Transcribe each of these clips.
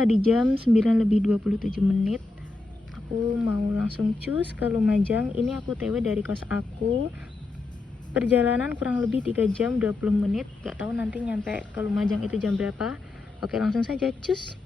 tepat di jam 9:27. Aku mau langsung cus ke Lumajang. Ini aku TW dari kos aku. Perjalanan kurang lebih 3 jam 20 menit. Gak tahu nanti nyampe ke Lumajang itu jam berapa. Oke, langsung saja cus.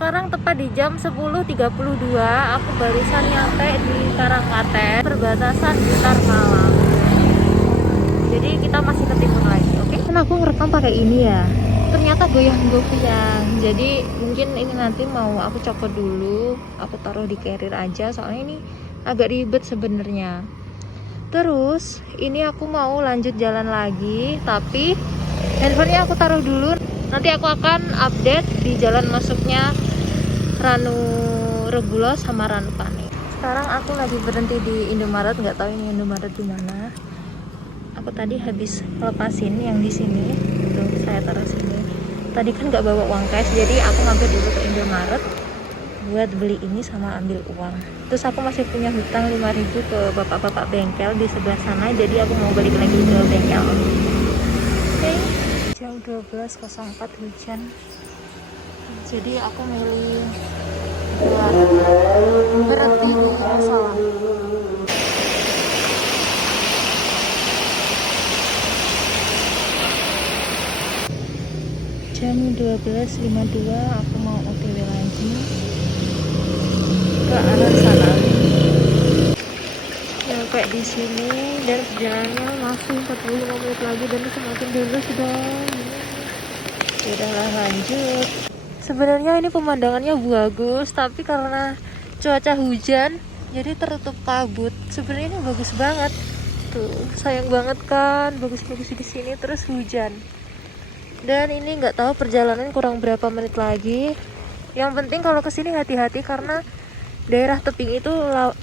Sekarang tepat di jam 10:32. Aku barusan nyampe di Karangkaten, perbatasan Blitar Malang. Jadi kita masih ke timur lagi, oke? Kan aku ngerekam pakai ini ya. Ternyata goyang-goyang. Jadi mungkin ini nanti mau aku copot dulu, aku taruh di carrier aja. Soalnya ini agak ribet sebenarnya. Terus ini aku mau lanjut jalan lagi, tapi handphonenya aku taruh dulu. Nanti aku akan update di jalan masuknya Ranu Regulo sama Ranupane. Sekarang aku lagi berhenti di Indomaret, nggak tahu ini Indomaret di mana. Aku tadi habis lepasin yang di sini, tuh saya taruh sini. Tadi kan nggak bawa uang cash, jadi aku mampir dulu ke Indomaret buat beli ini sama ambil uang. Terus aku masih punya hutang 5.000 ke bapak-bapak bengkel di sebelah sana, jadi aku mau balik lagi ke bengkel. Oke. Jam 12.04 hujan. Jadi aku milih buat berhenti di masalah. Jam 12.52 aku mau OTW lagi ke arah sana. Sampai di sini dan perjalanannya masih 45 menit lagi dan semakin deras sudah. Udahlah lanjut. Sebenarnya ini pemandangannya bagus, tapi karena cuaca hujan jadi tertutup kabut. Sebenarnya ini bagus banget. Tuh, sayang banget kan bagus-bagus di sini terus hujan. Dan ini nggak tahu perjalanan kurang berapa menit lagi. Yang penting kalau kesini hati-hati karena daerah tebing itu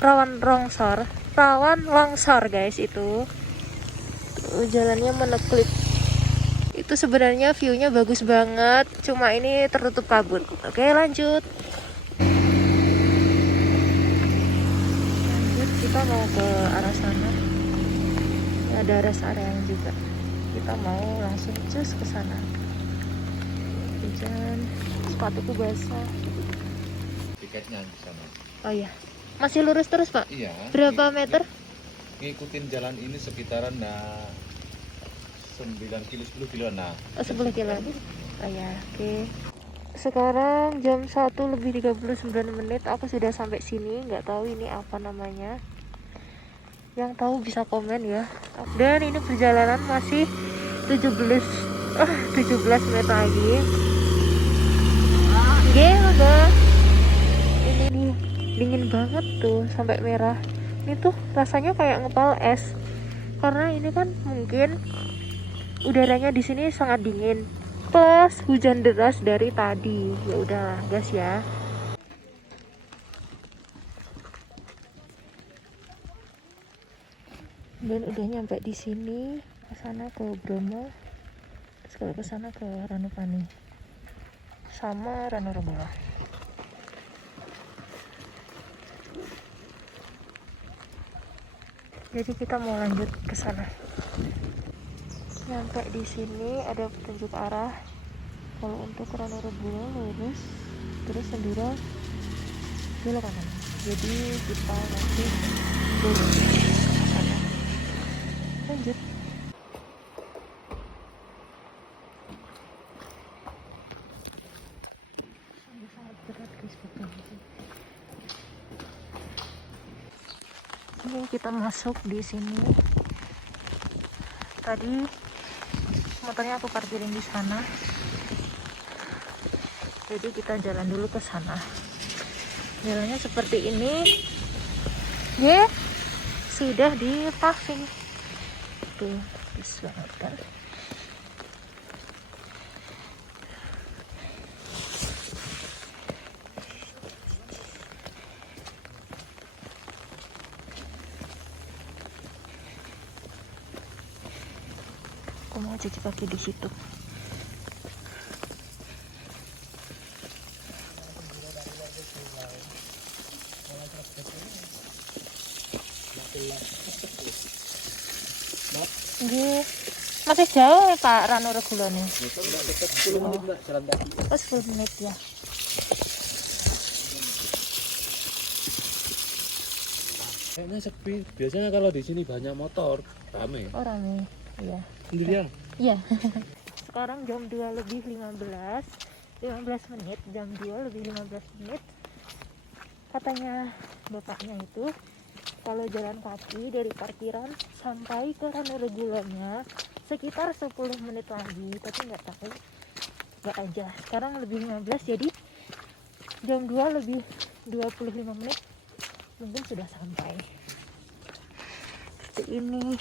rawan longsor guys itu. Tuh, jalannya meneklip. Itu sebenarnya view-nya bagus banget, cuma ini tertutup kabut. Oke, lanjut kita mau ke arah sana. Ini ada rest area juga, kita mau langsung cus ke sana. Hujan, sepatuku basah. Tiketnya di sana. Oh iya, masih lurus terus pak? Iya. Berapa meter? Ngikutin jalan ini sekitaran 9 kilo 10 kilo nah. Oh, 10 kilo. Oh ya, oke. Sekarang jam 1:39. Aku sudah sampai sini. Nggak tahu ini apa namanya. Yang tahu bisa komen ya. Dan ini perjalanan masih 17 menit lagi. Udah. Ini nih dingin banget tuh sampai merah. Ini tuh rasanya kayak ngepal es. Karena ini kan mungkin udaranya di sini sangat dingin. Plus hujan deras dari tadi. Ya udahlah, gas ya. Dan udah nyampe di sini, ke sana ke Bromo. Terus kalau ke sana ke Ranupane sama Ranu Regulo. Jadi kita mau lanjut ke sana. Nyampe di sini ada petunjuk arah. Kalau untuk Ranu Regulo lurus, terus Senduro belok kanan. Jadi kita nanti lurus ke sana. Lanjut. Sangat berat guys, Ini kita masuk di sini. Tadi motornya aku parkirin di sana. Jadi kita jalan dulu ke sana. Jalannya seperti ini. Ya, sudah di paving. Tuh, bagus banget kan. Aku mau cuci kaki di situ. Nggih. Masih jauh ya Pak Rano Regulone. 10 menit Mbak, jalan kaki. Oh, 10 menit ya. Kayaknya sepi. Biasanya kalau di sini banyak motor, rame. Oh, rame. Iya. Sendirian? Iya. Sekarang jam 2 lebih 15 menit, jam 2 lebih 15 menit. Katanya bapaknya itu kalau jalan kaki dari parkiran sampai ke Rano Regulanya sekitar 10 menit lagi, tapi nggak tahu, nggak aja. Sekarang lebih 15, jadi jam 2 lebih 25 menit mungkin sudah sampai. Seperti ini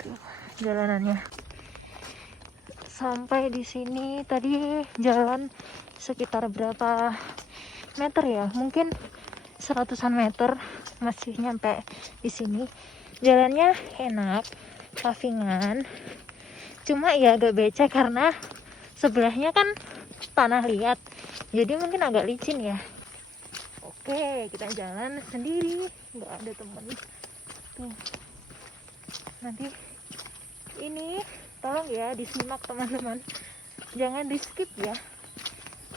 tuh jalanannya. Sampai di sini tadi jalan sekitar berapa meter ya? Mungkin 100-an meter masih nyampe di sini. Jalannya enak, pavingan. Cuma ya agak becek karena sebelahnya kan tanah liat. Jadi mungkin agak licin ya. Oke, kita jalan sendiri, nggak ada temen. Tuh. Nanti ini tolong ya disimak teman-teman. Jangan di skip ya.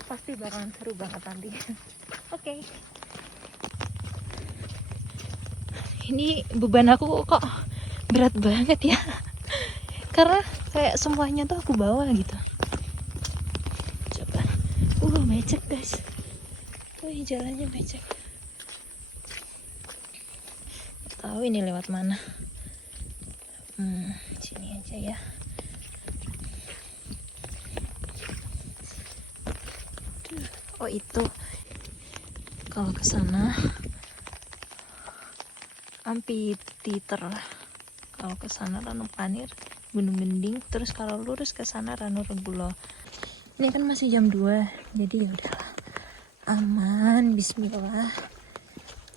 Pasti bakalan seru banget nanti. Oke. Ini beban aku kok berat banget ya. Karena kayak semuanya tuh aku bawa gitu. Coba. Becek guys. Wih, jalannya becek. Tahu ini lewat mana. Sini aja ya. Oh itu. Kalau ke sana amphitheater. Kalau ke sana Rano Panir, Gunung Gending, terus kalau lurus ke sana Rano Regulo. Ini kan masih jam 2, jadi ya udahlah. Aman, bismillah.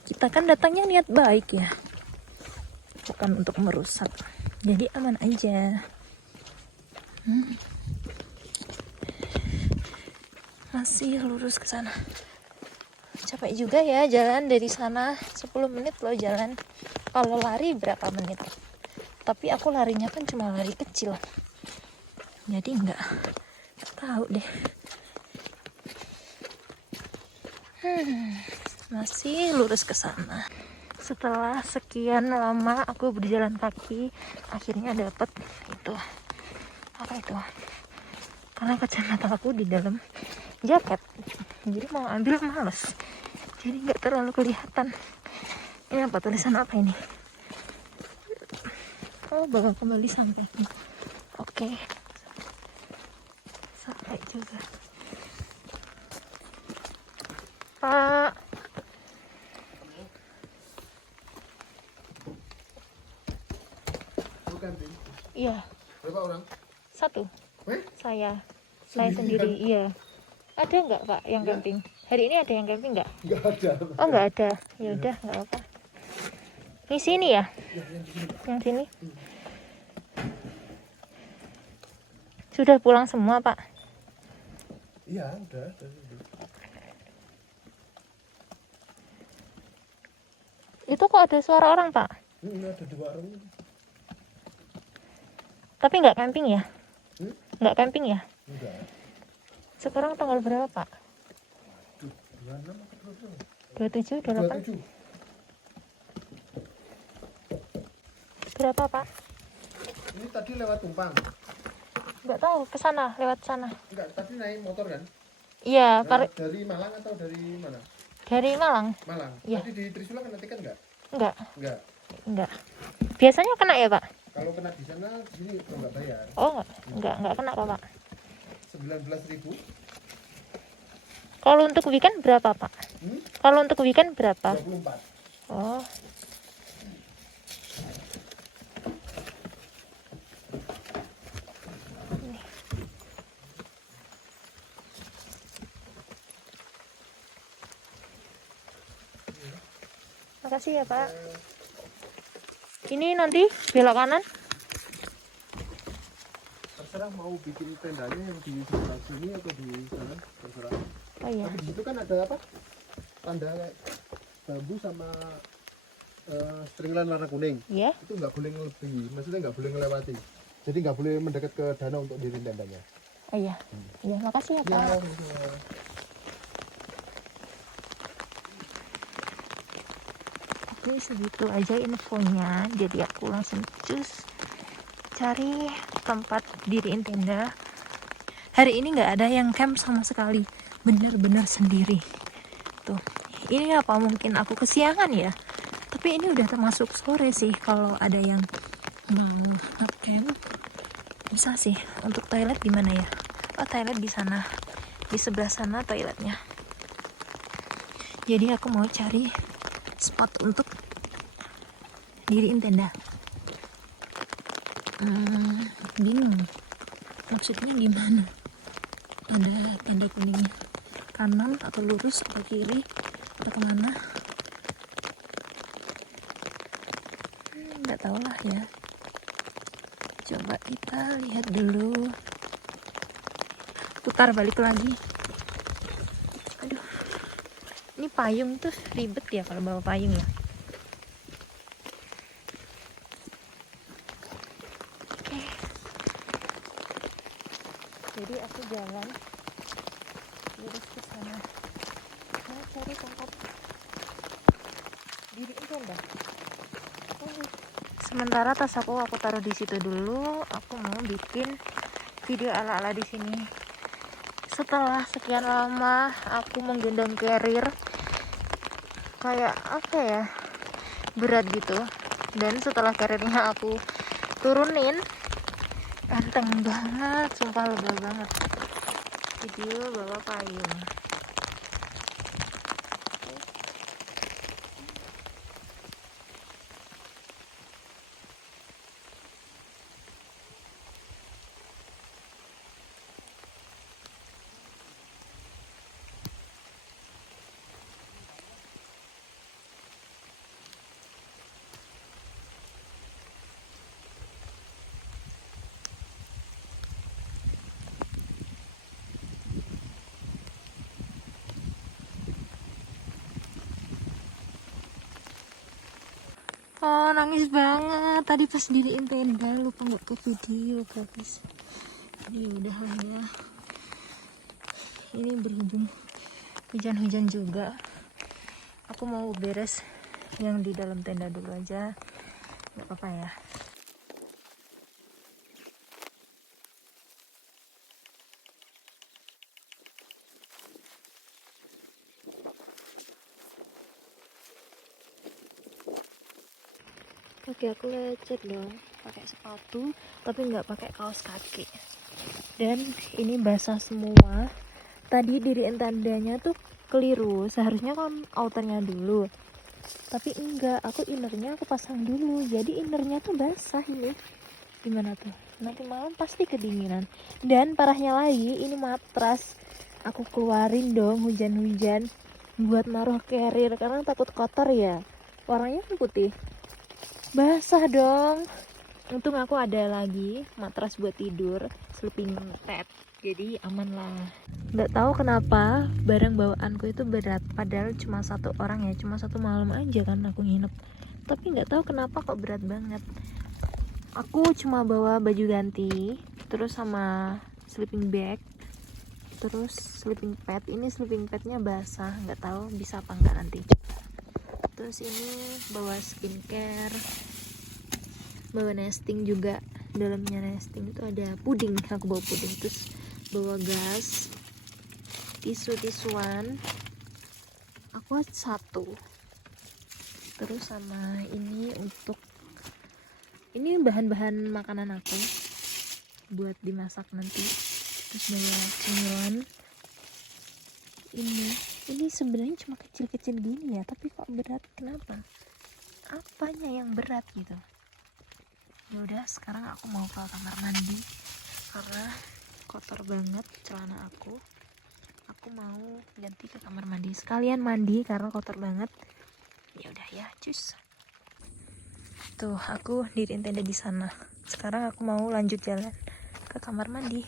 Kita kan datangnya niat baik ya. Bukan untuk merusak. Jadi aman aja. Masih lurus ke sana. Capek juga ya jalan dari sana. 10 menit loh jalan. Kalau lari berapa menit? Tapi aku larinya kan cuma lari kecil. Jadi nggak tahu deh. Masih lurus ke sana. Setelah sekian lama aku berjalan kaki, akhirnya dapet itu. Apa itu? Karena kacamata aku di dalam jaket, jadi mau ambil males. Jadi nggak terlalu kelihatan. Ini apa, tulisan apa ini? Oh, bakal kembali sampai. Oke. Sampai juga. Pak. Iya. Berapa orang? 1. Saya Sendirian? sendiri. Iya. Ada nggak Pak yang camping? Hari ini ada yang camping nggak? Nggak ada. Oh, nggak ada. Ya udah, nggak apa. Di sini ya? Yang sini. Sudah pulang semua Pak? Iya, udah. Itu kok ada suara orang Pak? Ada 2 orang. Tapi nggak camping ya? Nggak camping ya? Enggak. Sekarang tanggal berapa Pak? 26 27, atau 28? Berapa Pak? Ini tadi lewat Tumpang. Nggak tahu, ke sana, lewat sana. Enggak, tadi naik motor kan? Iya, Dari Malang atau dari mana? dari Malang. Malang. Iya. Tadi di Trisula kan nanti kan enggak? Enggak. Enggak. Enggak. Biasanya kena ya, Pak? Kalau kena di sana, di sini kalau nggak bayar. Oh, enggak kena kok, Pak. 19.000. Kalau untuk weekend berapa, Pak? Kalau untuk weekend berapa? 24. Oh. Makasih ya, Pak. Ini nanti belok kanan. Terserah mau bikin tendanya yang di sebelah sini atau di sana, terserah. Oh iya. Tapi di situ kan ada apa? Tanda kayak bambu sama stringline warna kuning. Iya. Itu nggak boleh ngelebihi, maksudnya nggak boleh melewati. Jadi nggak boleh mendekat ke danau untuk diri tendanya. Oh iya. Iya, makasih ya, Pak. Oke, segitu aja infonya. Jadi aku langsung cus cari tempat diriin tenda. Hari ini nggak ada yang camp sama sekali, bener-bener sendiri. Tuh, ini apa mungkin aku kesiangan ya? Tapi ini udah termasuk sore sih. Kalau ada yang mau camp, bisa sih. Untuk toilet di mana ya? Oh, toilet di sana, di sebelah sana toiletnya. Jadi aku mau cari spot untuk diriin tenda. Bingung maksudnya gimana, ada tanda kuning kanan atau lurus atau kiri atau kemana, nggak tahu lah ya. Coba kita lihat dulu, putar balik lagi. Aduh, ini payung tuh ribet ya kalau bawa payung ya. Jadi aku jalan lurus ke sana, mau cari tempat diriin tenda. Sementara tas aku taruh di situ dulu. Aku mau bikin video ala-ala di sini. Setelah sekian lama aku menggendong carrier, kayak apa ya, berat gitu. Dan setelah carriernya aku turunin, enteng banget, sumpah lega banget. Video bawa payung. Oh, nangis banget tadi pas diriin tenda, lupa nggak ke video guys. Jadi udah lah ya, ini berhubung hujan-hujan juga, aku mau beres yang di dalam tenda dulu aja, nggak apa-apa ya. Oke, aku lecet dong, pakai sepatu tapi nggak pakai kaos kaki. Dan ini basah semua. Tadi diriin tandanya tuh keliru, seharusnya kan outernya dulu, tapi enggak, aku innernya aku pasang dulu, jadi innernya tuh basah. Ini gimana tuh, nanti malam pasti kedinginan. Dan parahnya lagi, ini matras aku keluarin dong hujan-hujan buat naruh carrier karena takut kotor ya, warnanya kan putih, basah dong. Untung aku ada lagi matras buat tidur, sleeping pad, jadi aman lah. Nggak tahu kenapa barang bawaanku itu berat, padahal cuma satu orang ya, cuma satu malam aja kan aku nginep, tapi nggak tahu kenapa kok berat banget. Aku cuma bawa baju ganti, terus sama sleeping bag, terus sleeping pad. Ini sleeping padnya basah, nggak tahu bisa apa nggak nanti. Terus ini bawa skincare, bawa nesting juga, dalamnya nesting itu ada puding, aku bawa puding. Terus bawa gas, tisuan aku satu, terus sama ini untuk ini bahan-bahan makanan aku buat dimasak nanti. Terus bawa cemilan ini sebenarnya cuma kecil-kecil gini ya, tapi kok berat, kenapa, apanya yang berat gitu. Ya udah, sekarang aku mau ke kamar mandi karena kotor banget celana aku mau ganti ke kamar mandi, sekalian mandi karena kotor banget. Ya udah ya, cus. Tuh, aku diriin tenda di sana. Sekarang aku mau lanjut jalan ke kamar mandi.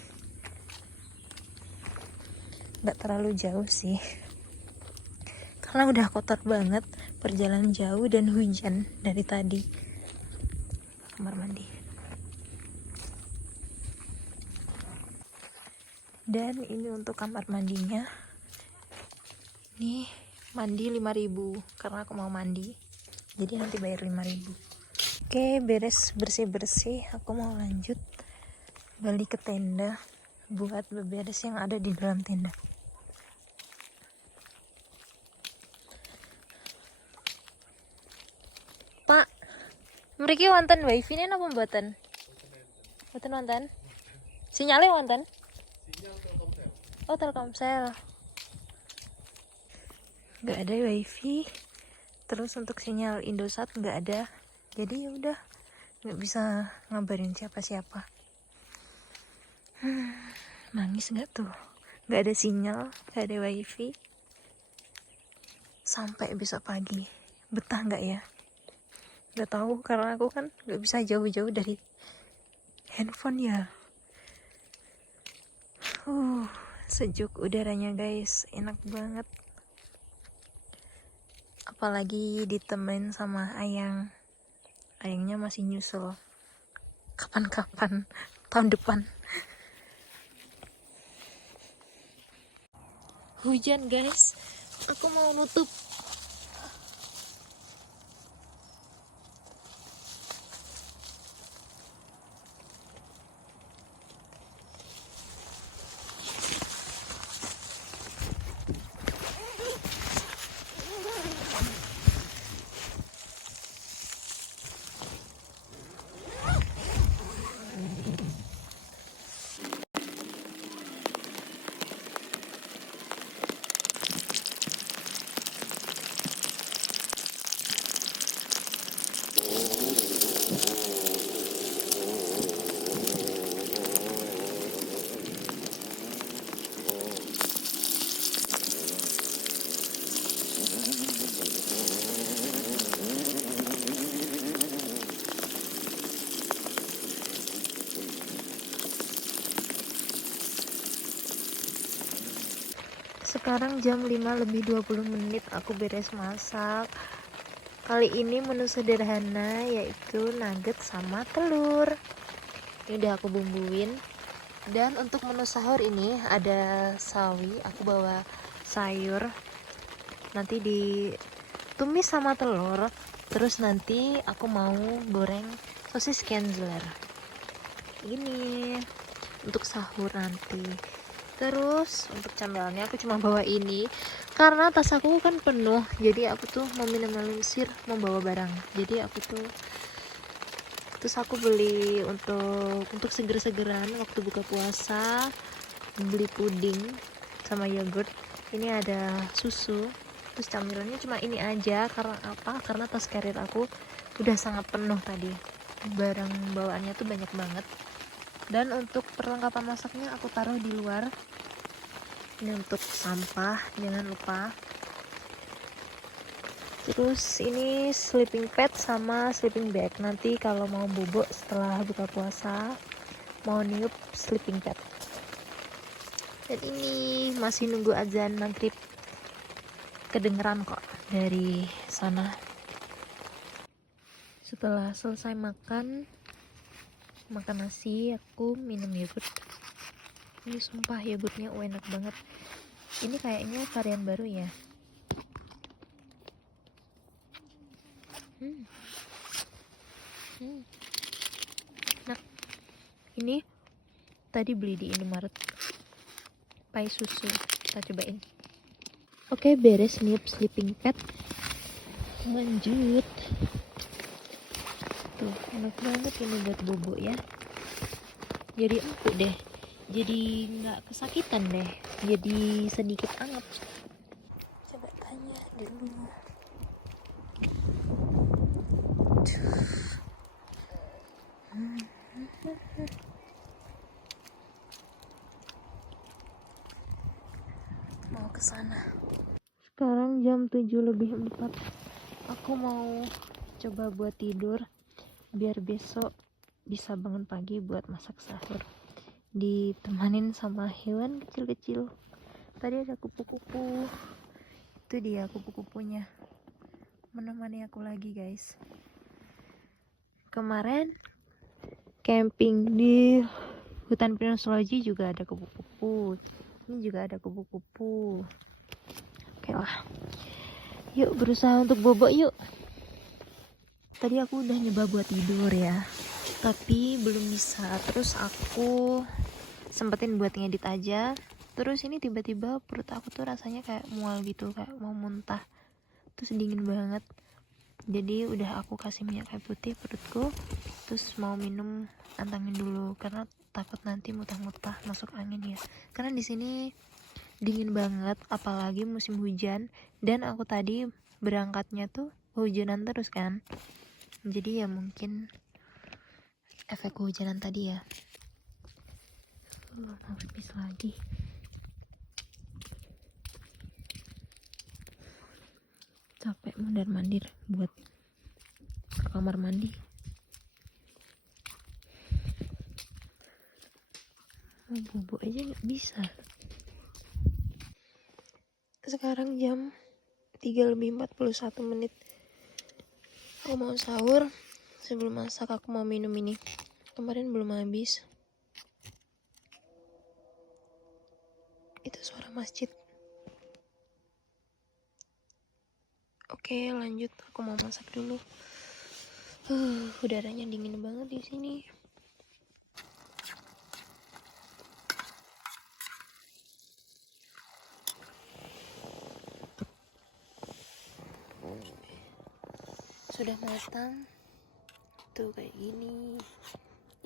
Nggak terlalu jauh sih, karena udah kotor banget, perjalanan jauh dan hujan dari tadi. Kamar mandi. Dan ini untuk kamar mandinya. Nih, mandi 5.000 karena aku mau mandi. Jadi nanti bayar 5.000. Oke, beres bersih-bersih, aku mau lanjut balik ke tenda buat beberes yang ada di dalam tenda. Pak, mriki wonten wifi ini apa mboten? Mboten wonten. Sinyalnya wonten? Oh, Telkomsel. Nggak ada wifi. Terus untuk sinyal Indosat nggak ada. Jadi ya udah, nggak bisa ngabarin siapa-siapa. Nangis nggak tuh? Nggak ada sinyal, nggak ada wifi. Sampai besok pagi. Betah nggak ya? Nggak tahu, karena aku kan nggak bisa jauh-jauh dari handphone ya. Sejuk udaranya guys, enak banget. Apalagi ditemenin sama ayangnya masih nyusul kapan-kapan tahun depan. Hujan guys, aku mau nutup. Sekarang jam 5:20 aku beres masak. Kali ini menu sederhana, yaitu nugget sama telur. Ini udah aku bumbuin. Dan untuk menu sahur ini ada sawi, aku bawa sayur. Nanti ditumis sama telur. Terus nanti aku mau goreng sosis Kienzler. Ini untuk sahur nanti. Terus untuk camilannya aku cuma bawa ini karena tas aku kan penuh, jadi aku tuh mau minimalisir membawa barang. Jadi aku terus aku beli untuk seger-segeran waktu buka puasa, beli puding sama yogurt. Ini ada susu. Terus camilannya cuma ini aja, karena apa? Karena tas carrier aku udah sangat penuh tadi, barang bawaannya tuh banyak banget. Dan untuk perlengkapan masaknya aku taruh di luar. Ini untuk sampah, jangan lupa. Terus ini sleeping pad sama sleeping bag. Nanti kalau mau bubuk setelah buka puasa, mau niup sleeping pad. Dan ini masih nunggu azan maghrib. Kedengeran kok dari sana. Setelah selesai makan nasi, aku minum yogurt. Ini sumpah yogurtnya enak banget. Ini kayaknya varian baru ya. Nah, ini tadi beli di Indomaret. Pai susu, kita cobain. Oke, beres niup sleeping pad. Lanjut. Tuh, enak banget ini buat bobo ya. Jadi empuk deh. Jadi nggak kesakitan deh. Jadi sedikit anget. Coba tanya dulu. Mau ke sana. Sekarang jam 7:04. Aku mau coba buat tidur biar besok bisa bangun pagi buat masak sahur. Ditemanin sama hewan kecil-kecil. Tadi ada kupu-kupu. Itu dia kupu-kupunya. Menemani aku lagi, guys. Kemarin camping di hutan pinus Sulawesi juga ada kupu-kupu. Ini juga ada kupu-kupu. Oke lah. Yuk berusaha untuk bobok yuk. Tadi aku udah nyoba buat tidur ya. Tapi belum bisa. Terus aku sempetin buat ngedit aja. Terus ini tiba-tiba perut aku tuh rasanya kayak mual gitu, kayak mau muntah. Terus dingin banget. Jadi udah aku kasih minyak kayu putih perutku. Terus mau minum, antangin dulu karena takut nanti muntah-muntah masuk angin ya. Karena di sini dingin banget, apalagi musim hujan. Dan aku tadi berangkatnya tuh hujanan terus kan. Jadi ya mungkin efek kehujanan tadi ya. Mau pipis lagi. Capek mondar-mandir buat ke kamar mandi. Mau bubuk aja nggak bisa. Sekarang jam 3:41. Aku mau sahur. Sebelum masak aku mau minum ini. Kemarin belum habis. Itu suara masjid. Oke, lanjut. Aku mau masak dulu. Udaranya dingin banget di sini. Sudah matang. Tuh kayak gini.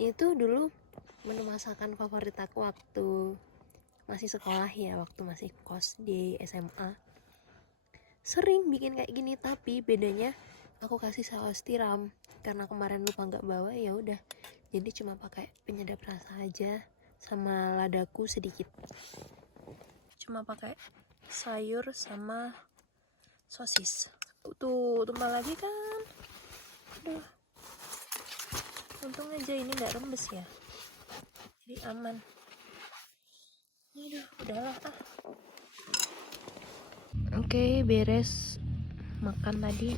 Itu dulu menu masakan favorit aku waktu masih sekolah ya, waktu masih kos di SMA. Sering bikin kayak gini, tapi bedanya aku kasih saus tiram karena kemarin lupa nggak bawa, ya udah. Jadi cuma pakai penyedap rasa aja sama ladaku sedikit. Cuma pakai sayur sama sosis. Tuh tumpah lagi kan. Aduh. Untung aja ini nggak rembes ya. Jadi aman. Aduh, udahlah ah. Oke, beres makan tadi,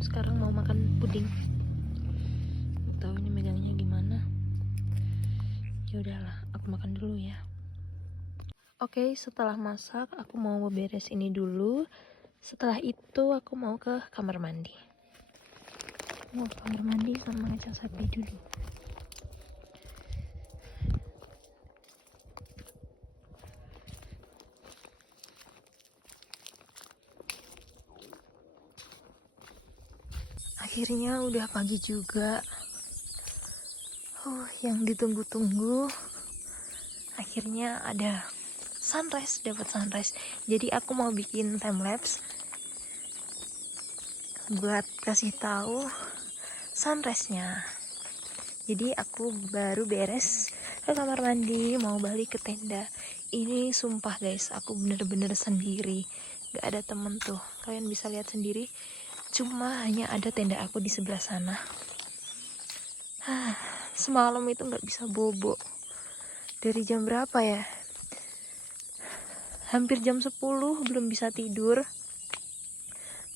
sekarang mau makan puding. Tahu ini megangnya gimana? Ya udahlah, aku makan dulu ya. Oke, setelah masak aku mau beres ini dulu. Setelah itu aku mau ke kamar mandi. Mau ke kamar mandi sama ngecas HP dulu. Akhirnya udah pagi juga. Yang ditunggu-tunggu. Akhirnya ada sunrise, dapat sunrise. Jadi aku mau bikin time lapse buat kasih tahu sunrise-nya. Jadi aku baru beres ke kamar mandi, mau balik ke tenda. Ini sumpah guys, aku bener-bener sendiri. Gak ada temen tuh, kalian bisa lihat sendiri. Cuma hanya ada tenda aku di sebelah sana. Semalam itu gak bisa bobo. Dari jam berapa ya? Hampir jam 10 belum bisa tidur.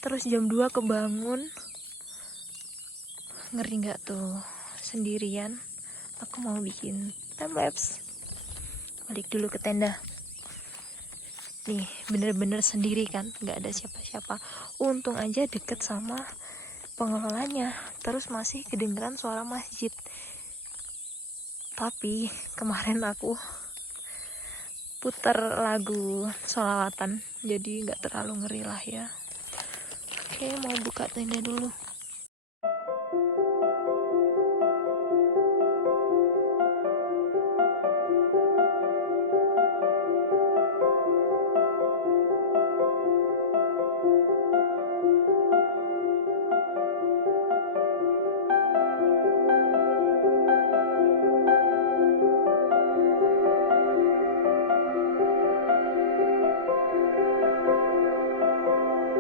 Terus jam 2 kebangun. Ngeri gak tuh? Sendirian. Aku mau bikin time lapse. Balik dulu ke tenda. Nih, bener-bener sendiri kan, gak ada siapa-siapa. Untung aja deket sama pengelolanya. Terus masih kedengeran suara masjid. Tapi kemarin aku putar lagu sholawatan, jadi gak terlalu ngeri lah ya. Oke, mau buka tenda dulu.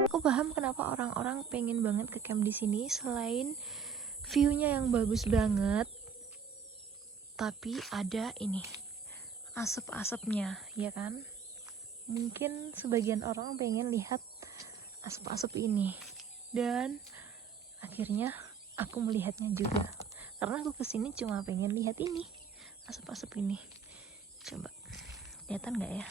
Aku paham kenapa orang-orang pengen banget ke camp di sini. Selain view-nya yang bagus banget, tapi ada ini asap-asapnya, ya kan? Mungkin sebagian orang pengen lihat asap-asap ini, dan akhirnya aku melihatnya juga. Karena aku kesini cuma pengen lihat ini, asap-asap ini. Coba kelihatan nggak ya?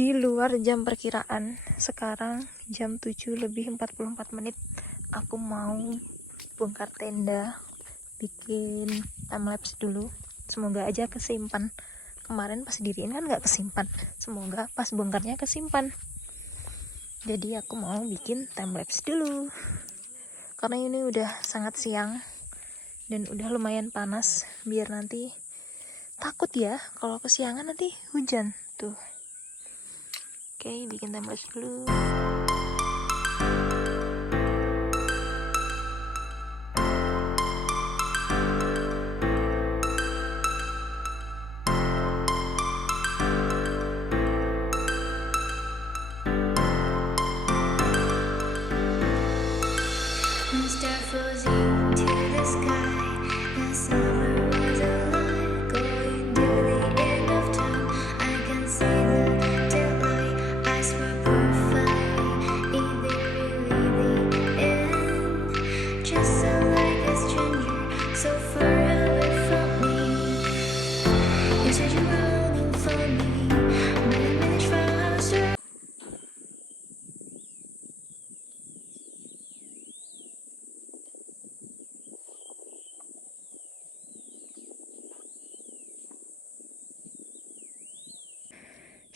Di luar jam perkiraan, sekarang jam 7:44. Aku mau bongkar tenda, bikin timelapse dulu. Semoga aja kesimpan. Kemarin pas diriin kan nggak kesimpan, semoga pas bongkarnya kesimpan. Jadi aku mau bikin timelapse dulu, karena ini udah sangat siang dan udah lumayan panas. Biar nanti, takut ya kalau kesiangan nanti hujan tuh. Oke, bikin timelapse dulu.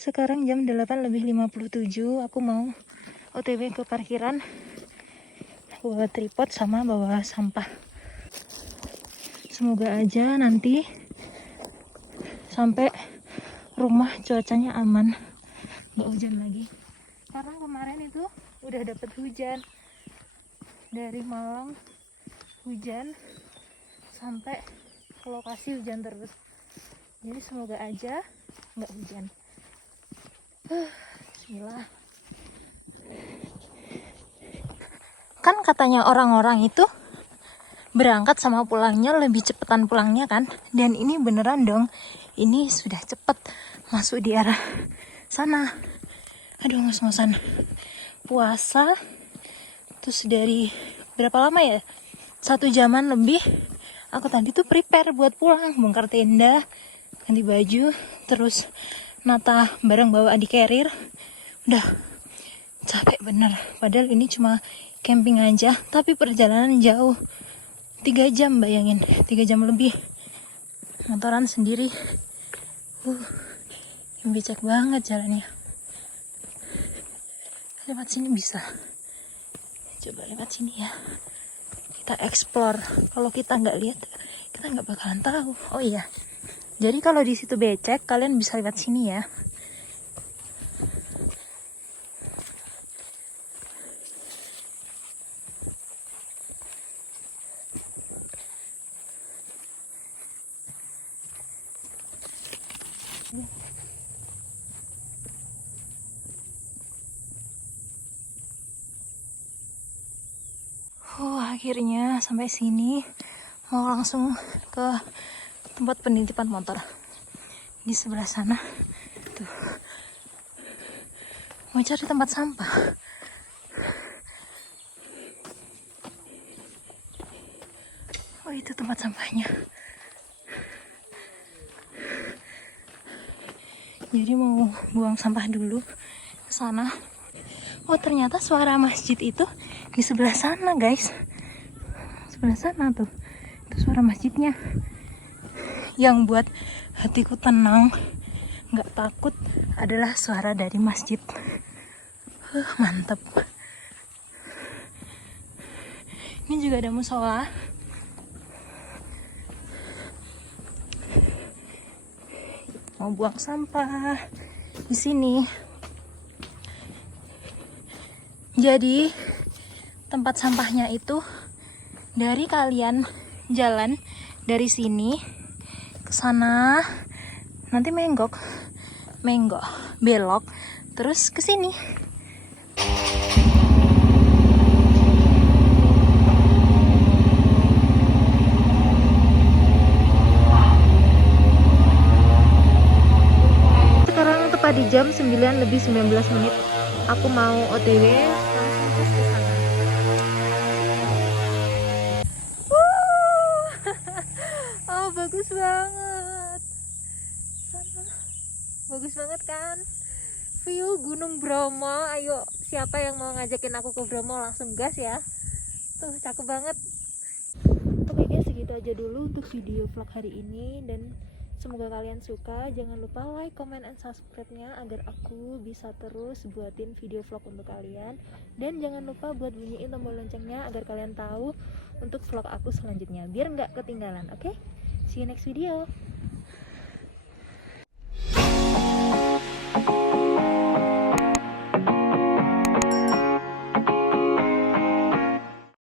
Sekarang jam 8:57. Aku mau OTW ke parkiran, bawa tripod sama bawa sampah. Semoga aja nanti sampai rumah cuacanya aman, nggak hujan lagi. Karena kemarin itu udah dapet hujan dari Malang, hujan sampai ke lokasi hujan terus. Jadi semoga aja nggak hujan. Bismillah. Kan katanya orang-orang itu berangkat sama pulangnya lebih cepetan pulangnya kan, dan ini beneran dong, ini sudah cepet masuk di arah sana. Aduh, ngos-ngosan puasa terus dari berapa lama ya, 1 jaman lebih. Aku tadi tuh prepare buat pulang, bongkar tenda, ganti baju, terus nata barang bawaan di carrier. Udah capek bener, padahal ini cuma camping aja, tapi perjalanan jauh, 3 jam, bayangin, 3 jam lebih motoran sendiri. Becek banget jalannya. Lewat sini bisa, coba lewat sini ya, kita explore. Kalau kita nggak lihat, kita nggak bakalan tahu. Oh iya, jadi kalau di situ becek, kalian bisa lewat sini ya. Akhirnya sampai sini, mau langsung ke tempat penitipan motor di sebelah sana. Tuh, mau cari tempat sampah. Oh, itu tempat sampahnya. Jadi mau buang sampah dulu ke sana. Oh, ternyata suara masjid itu di sebelah sana, guys. Sebelah sana tuh. Itu suara masjidnya. Yang buat hatiku tenang, nggak takut adalah suara dari masjid. Mantap. Ini juga ada musola. Mau buang sampah di sini. Jadi tempat sampahnya itu dari kalian jalan dari sini ke sana, nanti menggok, belok, terus ke sini. Sekarang tepat di jam 9:19. Aku mau OTW langsung ke sana. Oh, bagus banget. Sana. Bagus banget kan? View Gunung Bromo. Ayo, siapa yang mau ngajakin aku ke Bromo langsung gas ya. Tuh, cakep banget. Oke guys, segitu aja dulu untuk video vlog hari ini, dan semoga kalian suka. Jangan lupa like, comment, and subscribe-nya agar aku bisa terus buatin video vlog untuk kalian. Dan jangan lupa buat bunyiin tombol loncengnya agar kalian tahu untuk vlog aku selanjutnya, biar nggak ketinggalan. Oke? See you next video.